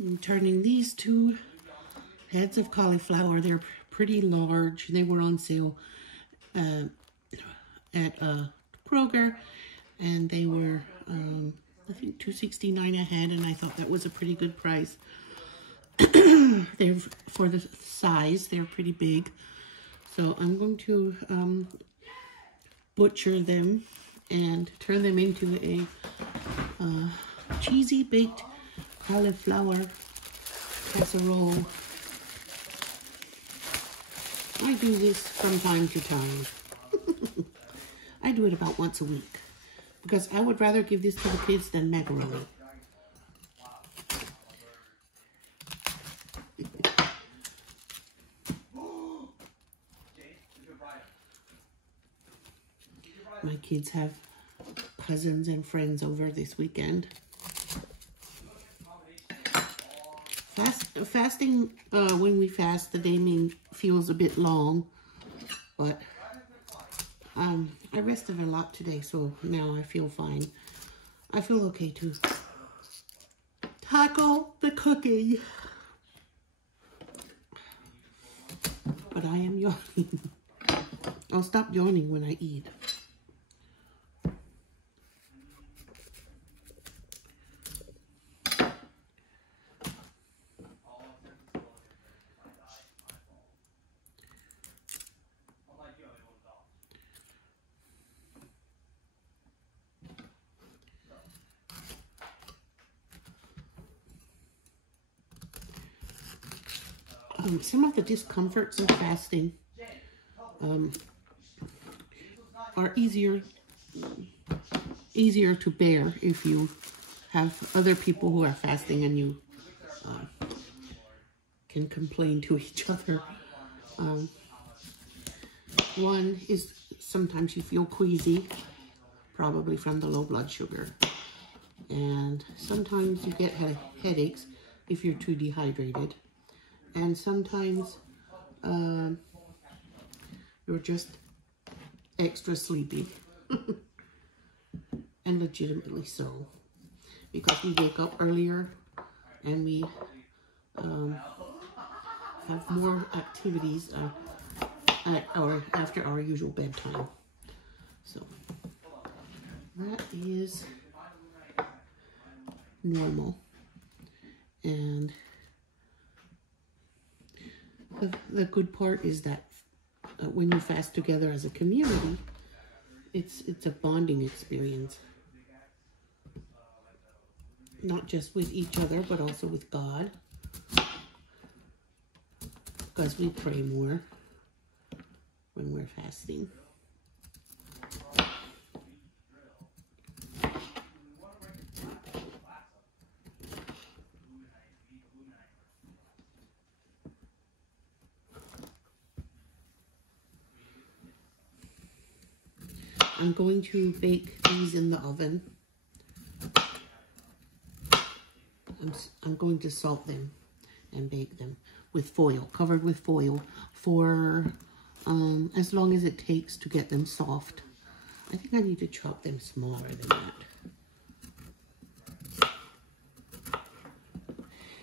I'm turning these two heads of cauliflower. They're pretty large. They were on sale at Kroger, and they were I think $2.69 a head, and I thought that was a pretty good price. They're for the size, they're pretty big. So I'm going to butcher them and turn them into a cheesy baked cauliflower casserole. I do this from time to time. I do it about once a week because I would rather give this to the kids than macaroni. My kids have cousins and friends over this weekend. Fasting, when we fast, the day feels a bit long, but I rested a lot today, so now I feel fine. I feel okay to tackle the cooking. But I am yawning. I'll stop yawning when I eat. Some of the discomforts of fasting are easier to bear if you have other people who are fasting and you can complain to each other. One is sometimes you feel queasy, probably from the low blood sugar, and sometimes you get headaches if you're too dehydrated. And sometimes you're just extra sleepy, and legitimately so, because we wake up earlier and we have more activities after our usual bedtime. So that is normal, and the good part is that when you fast together as a community, it's a bonding experience. Not just with each other, but also with God. Because we pray more when we're fasting. I'm going to bake these in the oven. I'm going to salt them and bake them with foil, covered with foil, for as long as it takes to get them soft. I think I need to chop them smaller than that.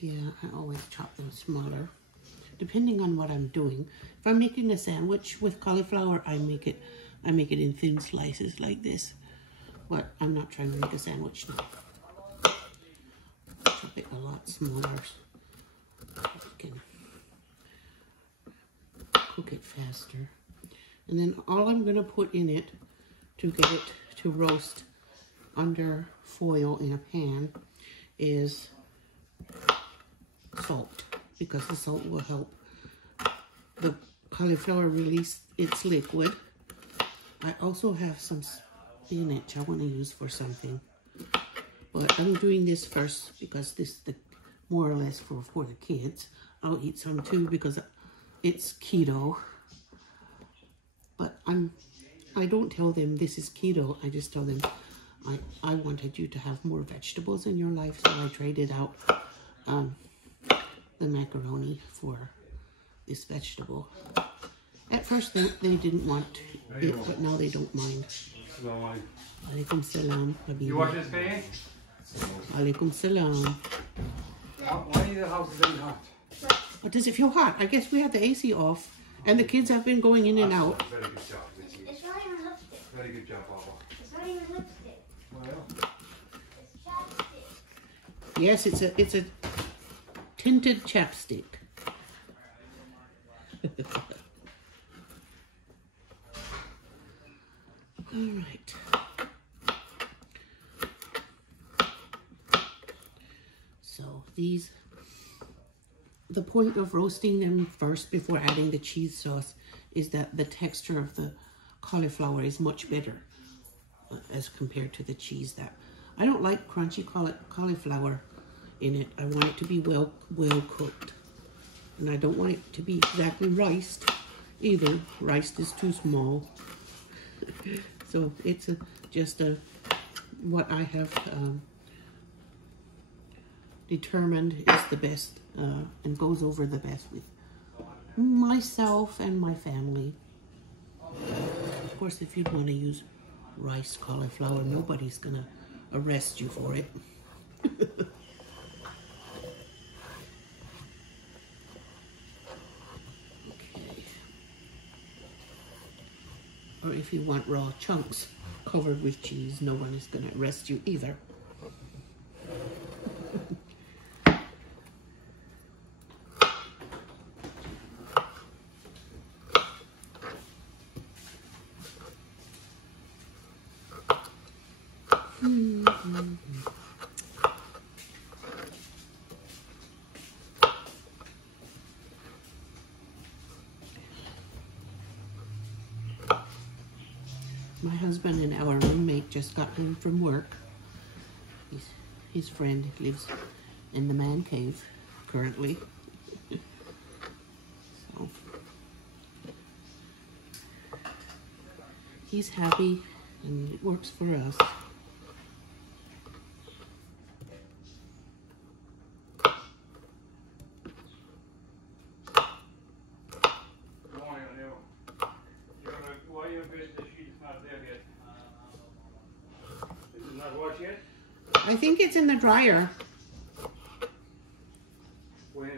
Yeah, I always chop them smaller, depending on what I'm doing. If I'm making a sandwich with cauliflower, I make it in thin slices like this. But I'm not trying to make a sandwich now. Chop it a lot smaller so I can cook it faster. And then all I'm going to put in it to get it to roast under foil in a pan is salt, because the salt will help the cauliflower release its liquid. I also have some spinach I want to use for something, but I'm doing this first because this is more or less for the kids. I'll eat some too because it's keto, but I don't tell them this is keto. I just tell them I wanted you to have more vegetables in your life, so I traded out the macaroni for this vegetable. At first they didn't want it, but now they don't mind. Alaikum salam. You watching this, baby? Alaikum salam. Why is the house very hot? But does it feel hot? I guess we have the AC off, and the kids have been going in and out. Very good job, Richie. It's not even lipstick. Very good job, Papa. It's not even lipstick. Well, It's chapstick. Yes, it's a tinted chapstick. All right. So the point of roasting them first before adding the cheese sauce is that the texture of the cauliflower is much better as compared to the cheese. That I don't like crunchy cauliflower in it. I want it to be well cooked, and I don't want it to be exactly riced either. Riced is too small. So it's just what I have determined is the best and goes over the best with myself and my family. Of course, if you want to use rice cauliflower, nobody's gonna arrest you for it. Okay. Or if you want raw chunks covered with cheese, no one is gonna arrest you either. My husband and our roommate just got home from work. His friend lives in the man cave currently. So he's happy and it works for us. I think it's in the dryer. Well,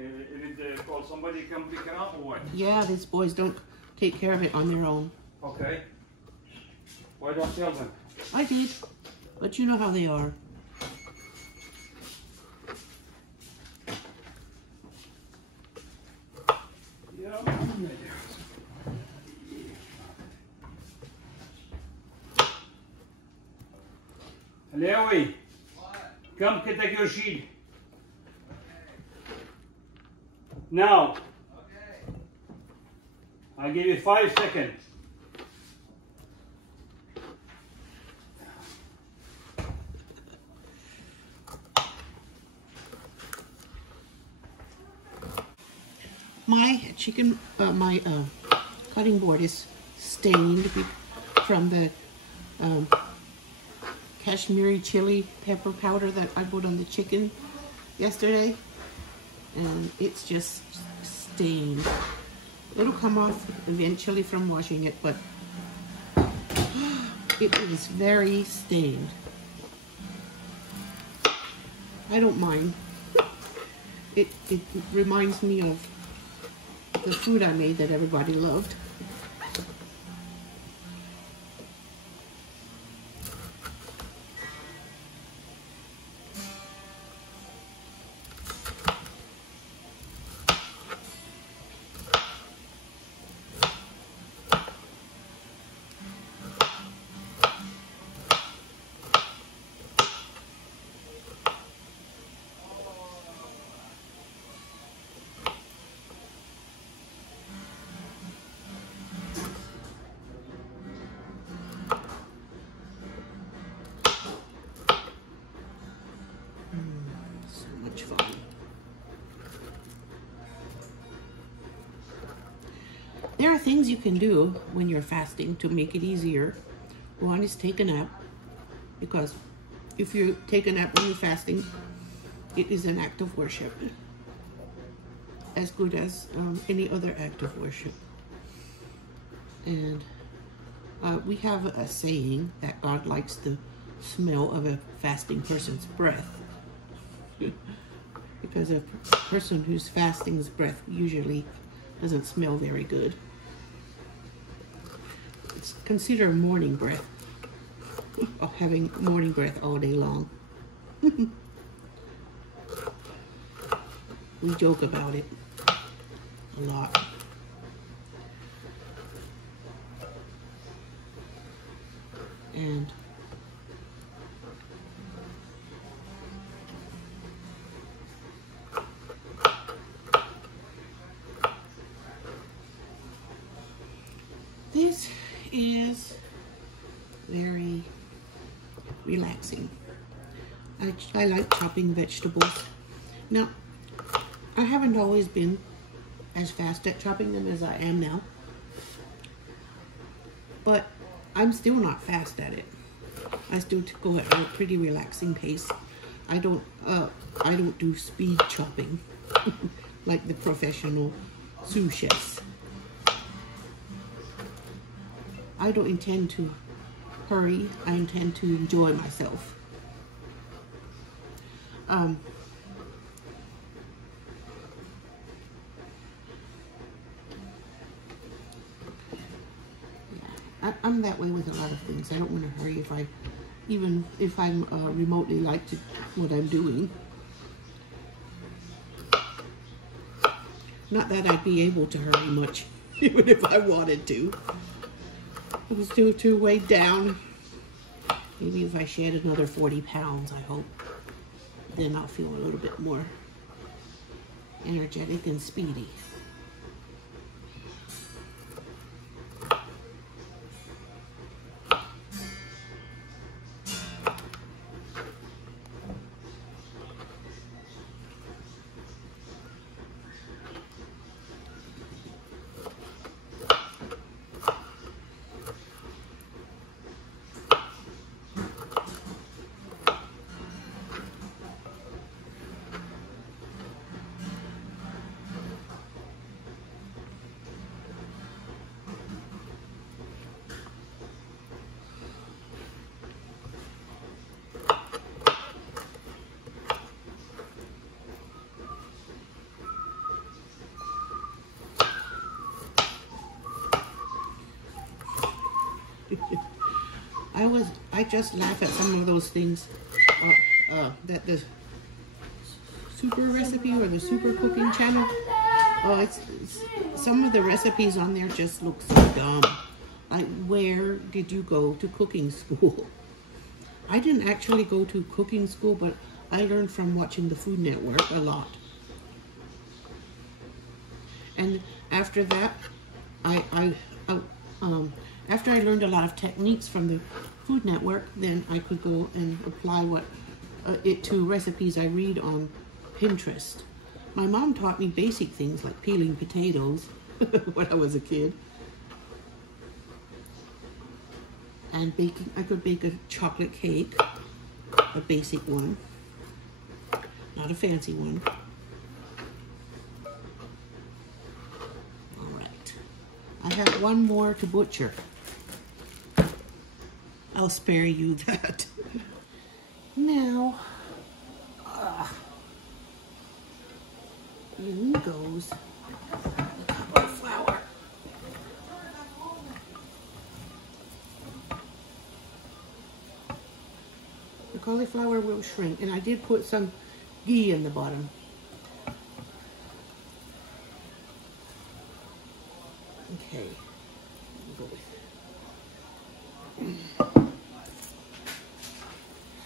call somebody to come pick it up or what? Yeah, these boys don't take care of it on their own. Okay. Why don't tell them? I did, but you know how they are. Yeah. Lewy, come take your sheet. Now. Okay. I'll give you 5 seconds. My chicken, my cutting board is stained from the Kashmiri chili pepper powder that I put on the chicken yesterday, and it's just stained. It'll come off eventually from washing it, but it is very stained. I don't mind. It reminds me of the food I made that everybody loved. There are things you can do when you're fasting to make it easier. One is take a nap, because if you take a nap when you're fasting, it is an act of worship, as good as any other act of worship. And we have a saying that God likes the smell of a fasting person's breath. because a person who's fasting's breath usually doesn't smell very good. It's considered morning breath, or having morning breath all day long. We joke about it a lot. And this is very relaxing. I like chopping vegetables. Now, I haven't always been as fast at chopping them as I am now, but I'm still not fast at it. I still go at a pretty relaxing pace. I don't do speed chopping like the professional sous chefs. I don't intend to hurry. I intend to enjoy myself. I'm that way with a lot of things. I don't want to hurry even if I'm remotely like to what I'm doing. Not that I'd be able to hurry much, even if I wanted to. I was still too weighed down. Maybe if I shed another 40 pounds, I hope, then I'll feel a little bit more energetic and speedy. I just laugh at some of those things that the super recipe or the super cooking channel. It's some of the recipes on there just look so dumb. Like, where did you go to cooking school? I didn't actually go to cooking school, but I learned from watching the Food Network a lot. And after that, after I learned a lot of techniques from the Food Network, then I could go and apply it to recipes I read on Pinterest. My mom taught me basic things like peeling potatoes when I was a kid. And baking. I could bake a chocolate cake, a basic one, not a fancy one. All right, I have one more to butcher. I'll spare you that. Now, in goes the cauliflower. The cauliflower will shrink, and I did put some ghee in the bottom. Okay.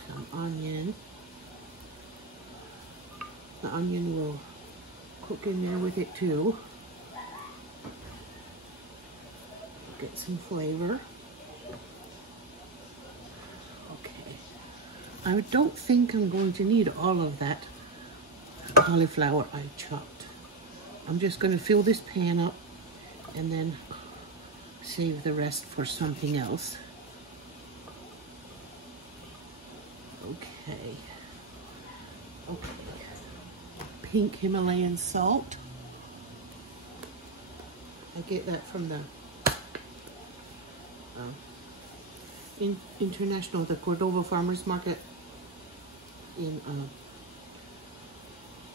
Some onion. The onion will cook in there with it too. Get some flavor. Okay. I don't think I'm going to need all of that cauliflower I chopped. I'm just going to fill this pan up and then save the rest for something else. Okay. Okay. Pink Himalayan salt. I get that from the the Cordova Farmers Market in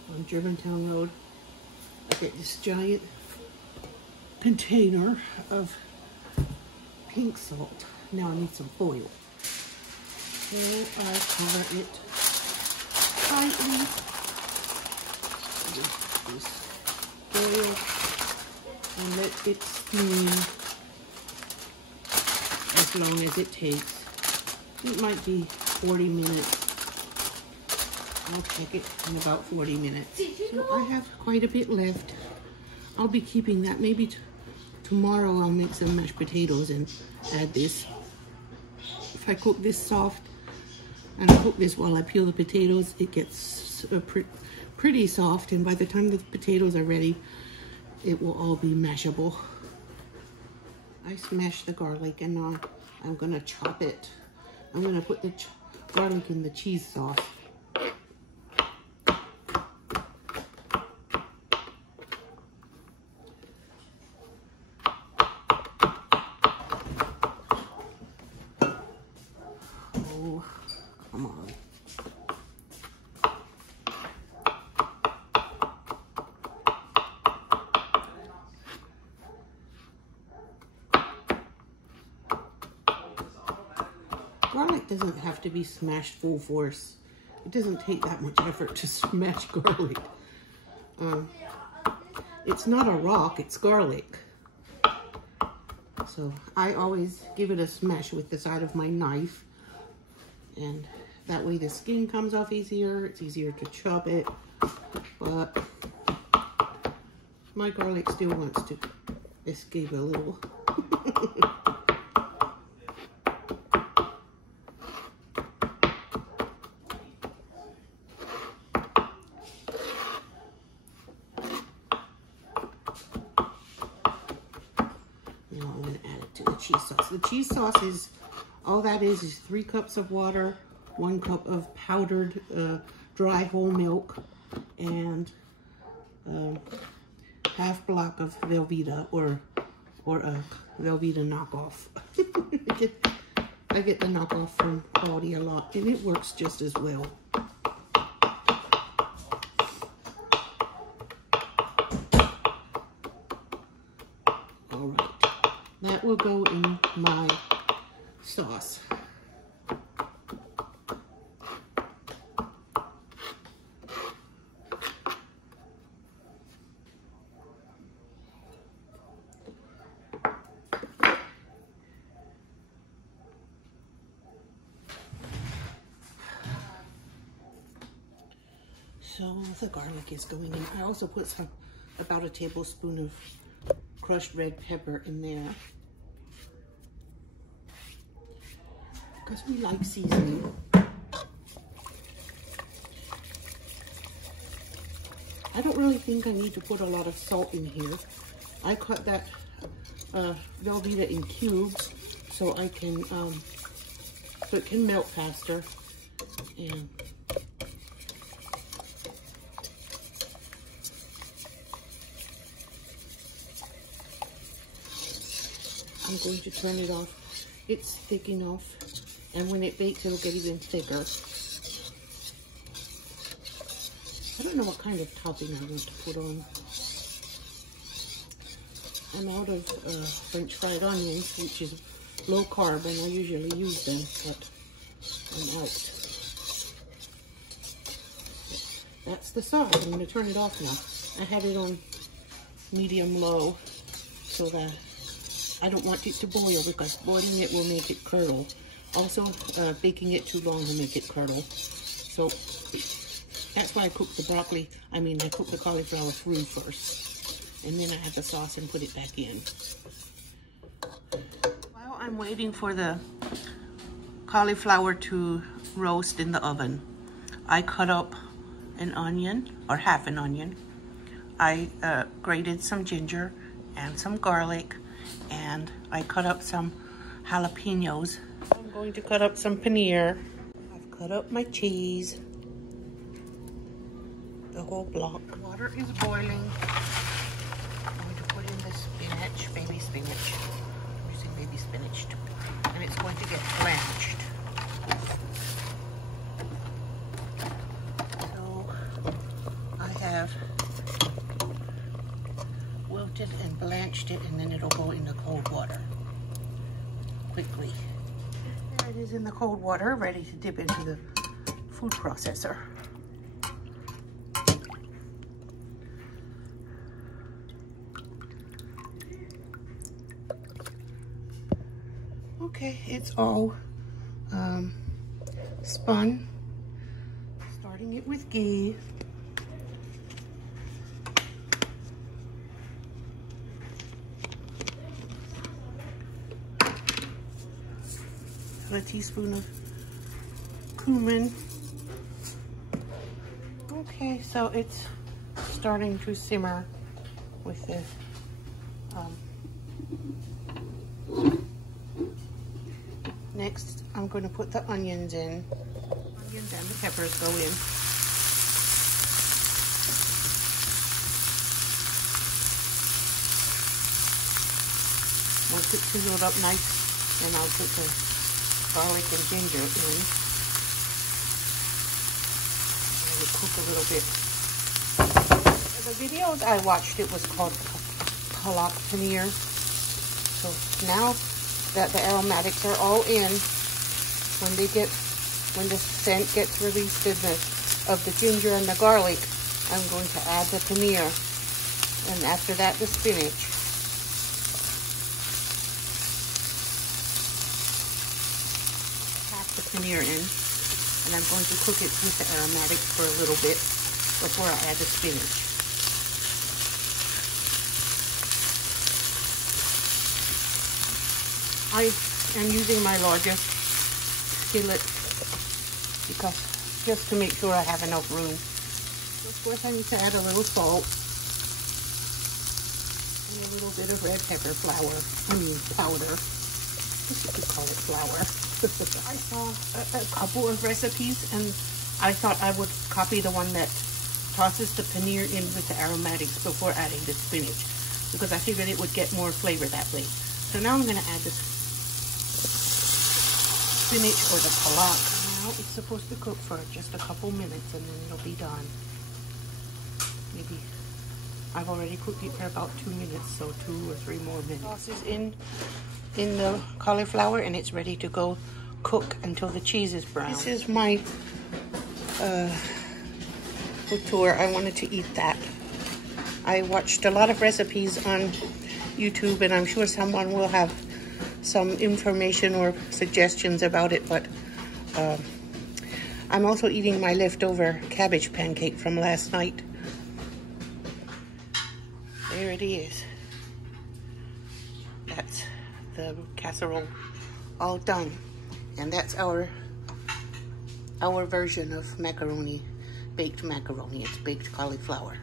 on Germantown Road. I get this giant container of pink salt. Now I need some foil. So I cover it tightly with this foil and let it steam as long as it takes. It might be 40 minutes. I'll check it in about 40 minutes. So I have quite a bit left. I'll be keeping that. Maybe tomorrow I'll make some mashed potatoes and add this. If I cook this soft and I cook this while I peel the potatoes, it gets pretty soft, and by the time the potatoes are ready, it will all be mashable. I smashed the garlic and now I'm gonna chop it. I'm gonna put the garlic in the cheese sauce. Oh, come on. Garlic doesn't have to be smashed full force. It doesn't take that much effort to smash garlic. It's not a rock, it's garlic. So I always give it a smash with the side of my knife. And that way the skin comes off easier. It's easier to chop it. But my garlic still wants to escape a little. Cheese sauce. The cheese sauce is, all that is 3 cups of water, 1 cup of powdered dry whole milk, and half block of Velveeta or a Velveeta knockoff. I get the knockoff from Aldi a lot, and it works just as well. All right. That will go in my sauce. So the garlic is going in. I also put about a tablespoon of crushed red pepper in there, because we like seasoning. I don't really think I need to put a lot of salt in here. I cut that Velveeta in cubes so it can melt faster. And I'm going to turn it off. It's thick enough, and when it bakes, it'll get even thicker. I don't know what kind of topping I'm going to put on. I'm out of French fried onions, which is low carb, and I usually use them, but I'm out. That's the sauce. I'm going to turn it off now. I had it on medium-low so that I don't want it to boil, because boiling it will make it curdle. Also, baking it too long will make it curdle. So that's why I cook the I cook the cauliflower through first. And then I add the sauce and put it back in. While I'm waiting for the cauliflower to roast in the oven, I cut up an onion, or half an onion. I grated some ginger and some garlic, and I cut up some jalapenos. I'm going to cut up some paneer. I've cut up my cheese, the whole block. Water is boiling. I'm going to put in the spinach, baby spinach. I'm using baby spinach too. And it's going to get blanched. So I is in the cold water, ready to dip into the food processor. Okay, it's all spun. Starting it with ghee. A teaspoon of cumin. Okay, so it's starting to simmer with the next I'm going to put the onions in. Onions and the peppers go in. Once it's sizzled up nice, then I'll put the garlic and ginger in. I will cook a little bit. The videos I watched, it was called Palak Paneer. So now that the aromatics are all in, when the scent gets released of the ginger and the garlic, I'm going to add the paneer, and after that the spinach. The paneer in, and I'm going to cook it with the aromatics for a little bit before I add the spinach. I am using my largest skillet because just to make sure I have enough room. So of course I need to add a little salt and a little bit of red pepper powder. You could call it flour. I saw a couple of recipes and I thought I would copy the one that tosses the paneer in with the aromatics before adding the spinach, because I figured it would get more flavor that way. So now I'm going to add the spinach or the palak. Now it's supposed to cook for just a couple minutes and then it'll be done. Maybe I've already cooked it for about 2 minutes, so 2 or 3 more minutes. Sauce is in the cauliflower and it's ready to go cook until the cheese is brown. This is my Footoor. I wanted to eat that. I watched a lot of recipes on YouTube and I'm sure someone will have some information or suggestions about it, but I'm also eating my leftover cabbage pancake from last night. There it is. That's the casserole all done, and that's our version of macaroni, baked macaroni. It's baked cauliflower.